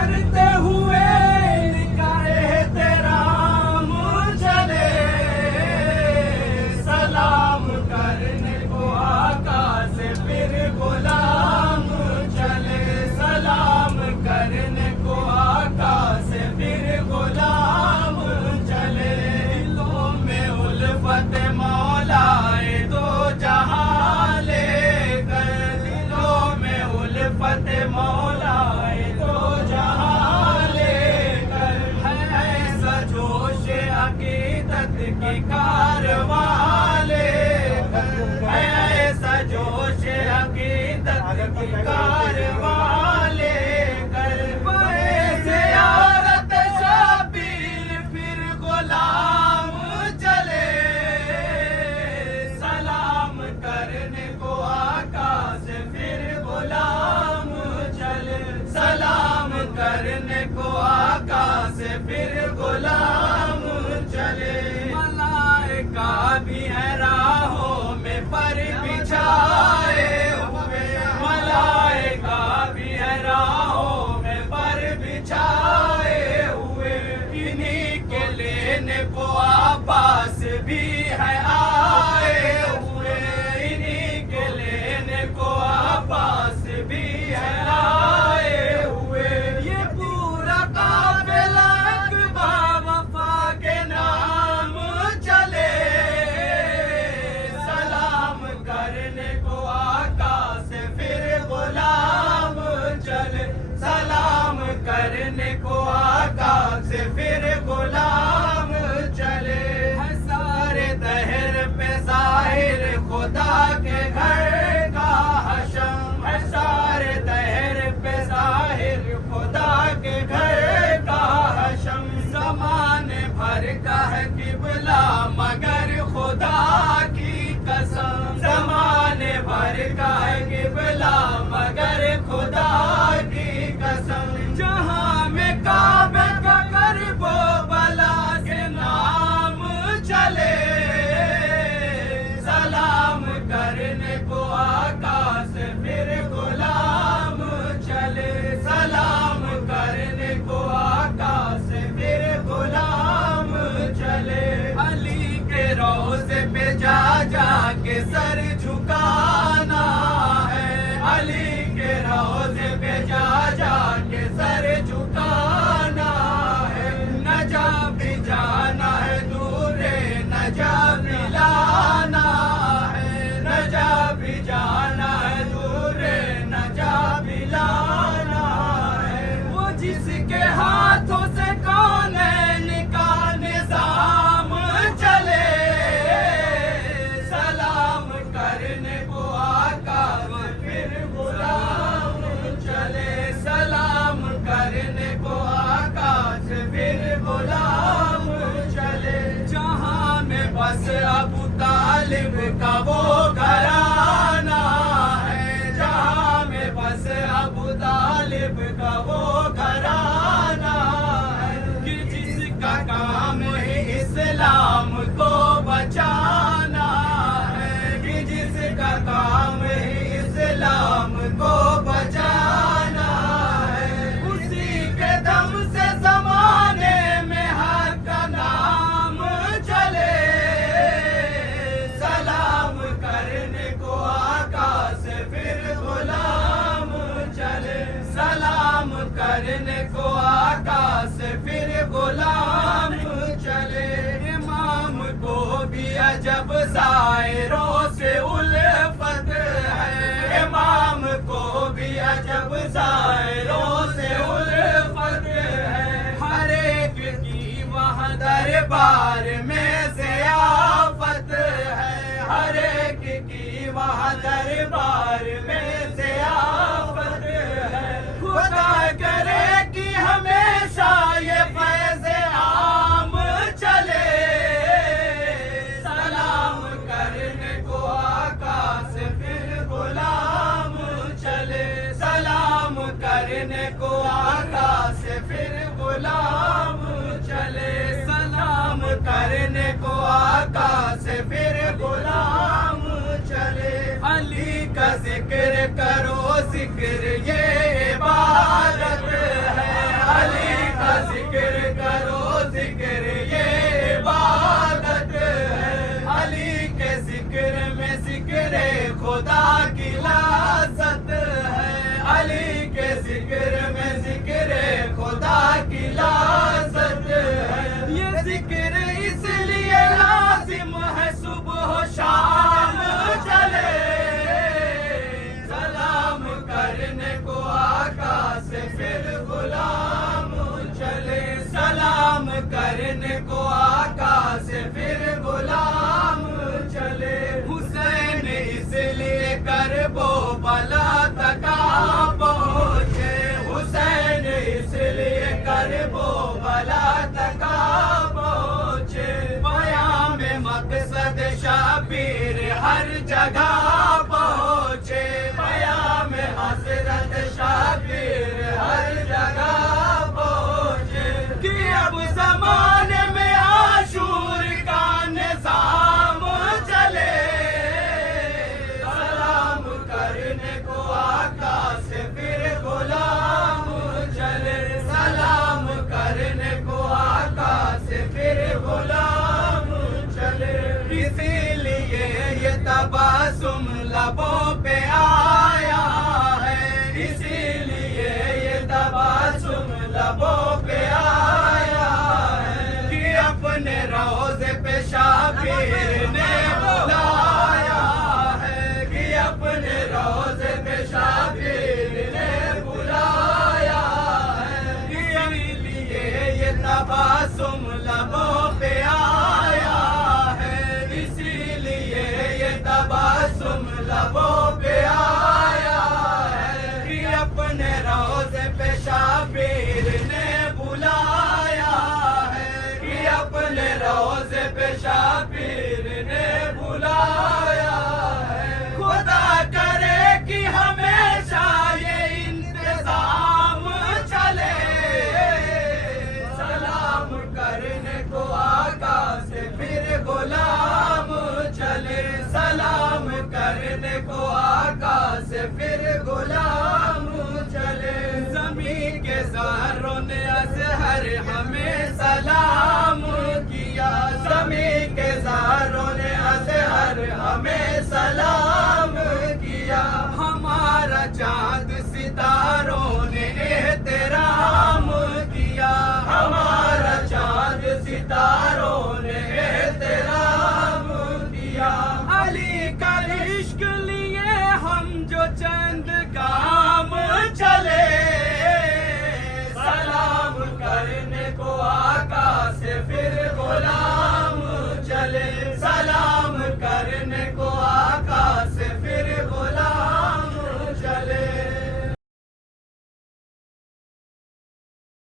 کرتے ہوئے نکاح احترام چلے، سلام کرنے کو آقا سے پھر غلام چلے، سلام کرنے کو آقا سے پھر غلام چلے۔ دلوں میں الفت مولا دو جہاں لے کر، دلوں میں الفت مولا دو جہاں لے کر، ہے ایسا جوش عقیدت کی کارواں لے کر، ہے ایسا جوش عقیدت کی کارواں لے کر، بڑے زیارت شبیر پھر غلام چلے، سلام کرنے کو آقا سے پھر غلام چلے، سلام کرنے کو آقا سے پھر غلام چلے۔ ملائکہ بھی ہے راہوں میں پر بچھائے ہوئے، ملائکہ بھی ہے راہوں میں پر بچھائے ہوئے، انہی کے لینے کو عباس بھی ہے آئے ہوئے، انہی کے لینے کو عباس بھی ہے آئے ہوئے۔ یہ پورا قافلہ اقبا وفا کے نام چلے، سلام کرنے کو آقا سے پھر غلام چلے، سلام کرنے کو آقا سے پھر غلام چلے۔ ہے سارے دہر پہ ظاہر خدا کے گھر کا حشم، ہے سارے دہر پہ ظاہر خدا کے گھر کا حشم، زمانے بھر کا ہے قبلہ مگر خدا کی قسم، زمانے بھر کا ہے قبلہ مگر خدا کی قسم، جہاں میں کعبہ کا کرب و بلا کے نام چلے، سلام کرنے کو آقا سے پھر غلام چلے، سلام کرنے کو آقا سے پھر غلام چلے۔ علی کے روضے پہ جا جا کے سر جھکانا ہے، علی کے روضے پہ جا جا کے سر جھکانا ہے، نجا بھی جانا ہے دور نجا بھی لانا ہے، نجا بھی جانا ہے دور نجا بھی لانا ہے، وہ جس کے ہاتھوں سے کونین کا نظام چلے، سلام کرنے کو آقا سے پھر غلام چلے، سلام کرنے کو آقا سے پھر غلام چلے۔ جہاں میں بس ابو طالب کا وہ گھرانہ ہے، جہاں میں بس ابو طالب کا وہ گھرانہ ہے، کہ جس کا کام ہے اسلام کو بچانا ہے، کہ جس کا کام ہے اسلام کو بچانا ہے، اسی کے دم سے زمانے میں حق کا نام چلے، سلام کرنے کو آقا سے پھر غلام چلے، سلام کرنے کو آقا سے پھر غلام چلے۔ امام کو بھی عجب زائروں سے الفت ہے، امام کو بھی عجب زائروں سے الفت ہے، ہر ایک کی وہاں دربار میں ضیافت ہے، ہر ایک کی وہاں دربار میں ضیافت ہے، خدا کرے کہ ہمیشہ یہ فیض عام چلے، سلام کرنے کو آقا سے پھر غلام چلے، سلام کرنے کو آقا سے پھر غلام چلے، سلام کرنے کو آقا سے پھر غلام چلے۔ علی کا ذکر کرو، ذکر یہ عبادت ہے، علی کا ذکر کرو ذکر یہ عبادت ہے، علی کے ذکر میں ذکر خدا کی لذت ہے، علی کے ذکر میں ذکر خدا کی لذت ہے، یہ ذکر اس لیے لازم ہے صبح و شام چلے، سلام کرنے کو آقا سے پھر غلام چلے، سلام کرنے کو آقا سے پھر غلام چلے، حسین اس لیے کربو بلا تک پہنچے، حسین اس لیے کربو بلا تک پہنچے، پیام مقصد شبیر ہر جگہ پہنچے، پیام حضرت شبیر ہر جگہ پہنچے، کہ اب زمانے میں عاشور کا نظام چلے، سلام کرنے کو آقا سے پھر غلام چلے، سلام کرنے کو آقا سے پھر غلام چلے، اسی لیے یہ تبسم لبوں پہ آیا ہے، اسی لیے یہ تبسم لبوں پہ آیا ہے، کہ اپنے روضے پہ شبیر نے بلایا ہے، کہ اپنے روضے پہ شبیر نے بلایا ہے، اسی لیے یہ تبسم لبوں پہ آیا ہے، اسی لیے یہ تبسم لبوں پہ آیا ہے، کہ اپنے روضے پہ شبیر نے بلایا ہے، کہ اپنے روضے پہ شبیر نے بلایا ہے، خدا کرے کہ ہمیشہ یہ انتظام چلے، سلام کرنے کو آقا سے پھر غلام چلے، سلام کرنے کو آقا سے پھر غلام چلے، زمین کے ذروں نے اظہر ہمیں سلام کیا، زمین کے ذروں نے اظہر ہمیں سلام کیا، ہمارا چاند ستاروں نے احترام کیا، ہمارا چاند ستاروں نے احترام کیا، علی کا عشق لیے ہم جو چند